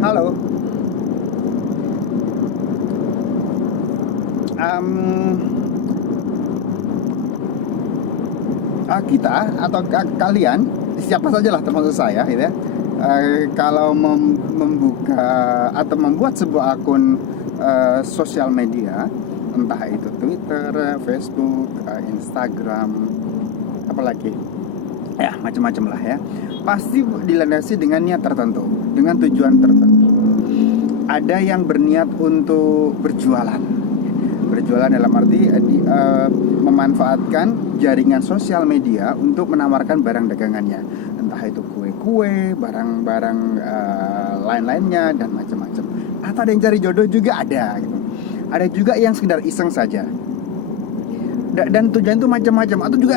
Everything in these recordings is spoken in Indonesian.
Halo. Em, Kita atau kalian, siapa saja lah termasuk saya gitu ya, kalau membuka atau membuat sebuah akun sosial media, entah itu Twitter, Facebook, Instagram, apalagi ya macam-macam lah ya, pasti dilandasi dengan niat tertentu, dengan tujuan tertentu. Ada yang berniat untuk berjualan dalam arti memanfaatkan jaringan sosial media untuk menawarkan barang dagangannya, entah itu kue-kue, barang-barang lain-lainnya dan macam-macam. Atau ada yang cari jodoh juga ada gitu. Ada juga yang sekedar iseng saja. Dan tujuan itu macam-macam, atau juga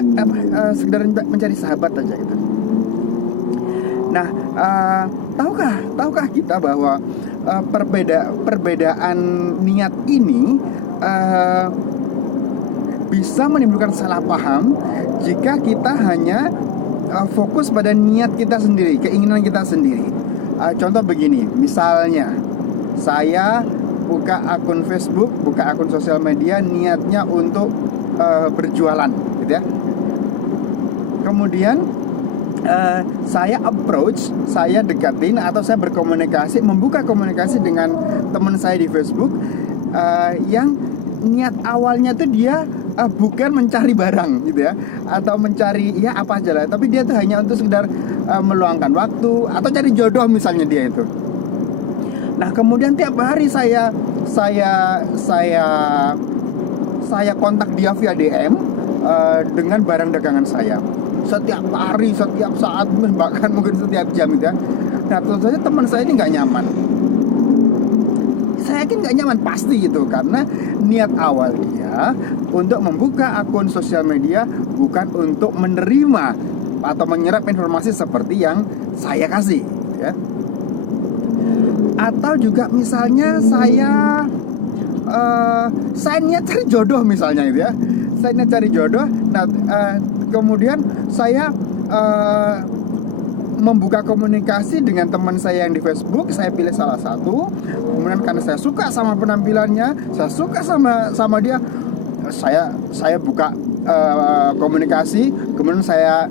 sekedar mencari sahabat aja gitu. Nah, tahukah kita bahwa perbedaan niat ini bisa menimbulkan salah paham jika kita hanya fokus pada niat kita sendiri, keinginan kita sendiri. Contoh begini, misalnya saya buka akun Facebook, buka akun sosial media, niatnya untuk berjualan, gitu ya. Kemudian saya approach, saya dekatin atau saya berkomunikasi, membuka komunikasi dengan teman saya di Facebook yang niat awalnya tuh dia bukan mencari barang gitu ya, atau mencari ya apa aja lah, tapi dia tuh hanya untuk sekedar meluangkan waktu atau cari jodoh misalnya dia itu. Nah, kemudian tiap hari saya kontak dia via DM dengan barang dagangan saya. Setiap hari, setiap saat, bahkan mungkin setiap jam gitu ya. Nah, tentu saja teman saya ini nggak nyaman. Saya yakin nggak nyaman pasti gitu, karena niat awal dia untuk membuka akun sosial media bukan untuk menerima atau menyerap informasi seperti yang saya kasih, ya. Atau juga misalnya saya niat cari jodoh misalnya gitu ya. Saya niat cari jodoh. Nah, kemudian saya membuka komunikasi dengan teman saya yang di Facebook. Saya pilih salah satu. Kemudian karena saya suka sama penampilannya, saya suka sama dia, saya buka komunikasi. Kemudian saya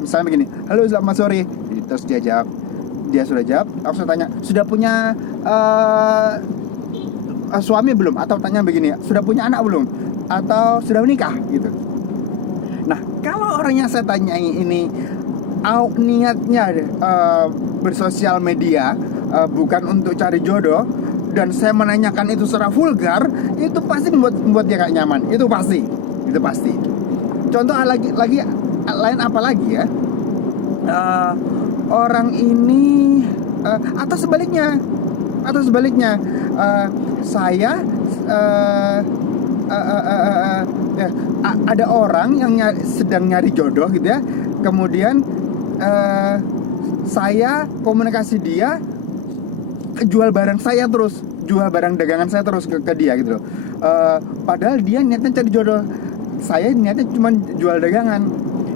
misalnya begini, halo selamat sore. Terus dia sudah jawab. Aku tanya, sudah punya suami belum? Atau tanya begini, sudah punya anak belum? Atau sudah menikah gitu. Nah, kalau orang yang saya tanyai ini niatnya bersosial media, bukan untuk cari jodoh, dan saya menanyakan itu secara vulgar, itu pasti membuat dia gak nyaman. Itu pasti. Contoh lagi lain apa lagi ya? Orang ini atau sebaliknya, saya ada orang yang sedang nyari jodoh gitu ya. Kemudian saya komunikasi dia, jual barang dagangan saya terus ke dia gitu loh. Padahal dia niatnya cari jodoh, saya niatnya cuma jual dagangan.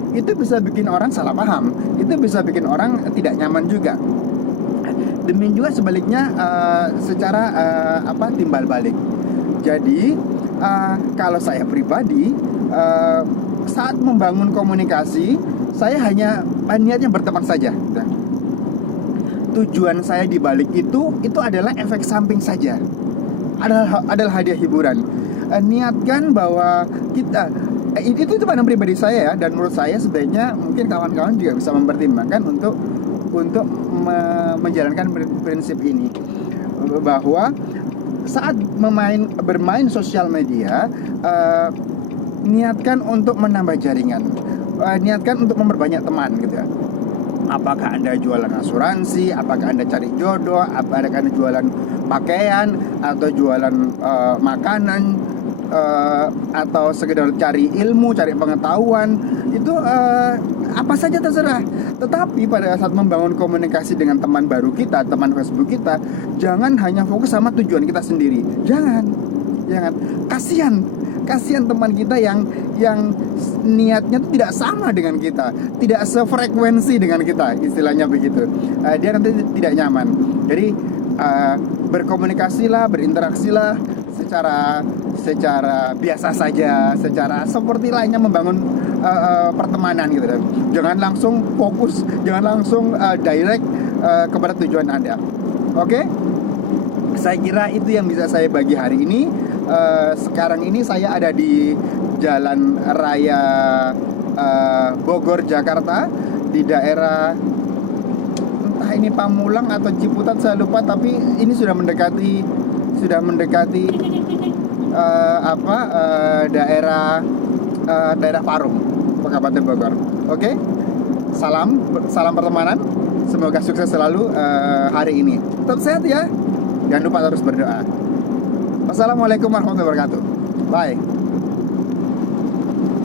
Itu bisa bikin orang salah paham, itu bisa bikin orang tidak nyaman juga. Demikian juga sebaliknya, secara timbal balik. Jadi kalau saya pribadi, saat membangun komunikasi, saya hanya niatnya berteman saja. Tujuan saya di balik itu adalah efek samping saja, adalah hadiah hiburan. Niatkan bahwa kita itu pandang pribadi saya ya, dan menurut saya sebaiknya mungkin kawan-kawan juga bisa mempertimbangkan untuk menjalankan prinsip ini, bahwa saat bermain sosial media, niatkan untuk menambah jaringan, niatkan untuk memperbanyak teman gitu ya. Apakah Anda jualan asuransi, apakah Anda cari jodoh, apakah Anda jualan pakaian, atau jualan makanan, atau sekedar cari ilmu, cari pengetahuan, itu apa saja terserah. Tetapi pada saat membangun komunikasi dengan teman baru kita, teman Facebook kita, jangan hanya fokus sama tujuan kita sendiri. Jangan. kasihan teman kita yang niatnya tuh tidak sama dengan kita, tidak sefrekuensi dengan kita, istilahnya begitu. Dia nanti tidak nyaman. Jadi berkomunikasilah, berinteraksilah secara biasa saja, secara seperti lainnya membangun pertemanan gitu. Jangan langsung fokus, jangan langsung direct kepada tujuan Anda. Oke? Saya kira itu yang bisa saya bagi hari ini. Sekarang ini saya ada di Jalan Raya Bogor, Jakarta, di daerah entah ini Pamulang atau Ciputat, saya lupa, tapi ini sudah mendekati daerah Parung, Kabupaten Bogor. Oke? Salam pertemanan. Semoga sukses selalu hari ini. Tetap sehat ya. Jangan lupa terus berdoa. Wassalamualaikum warahmatullahi wabarakatuh. Bye.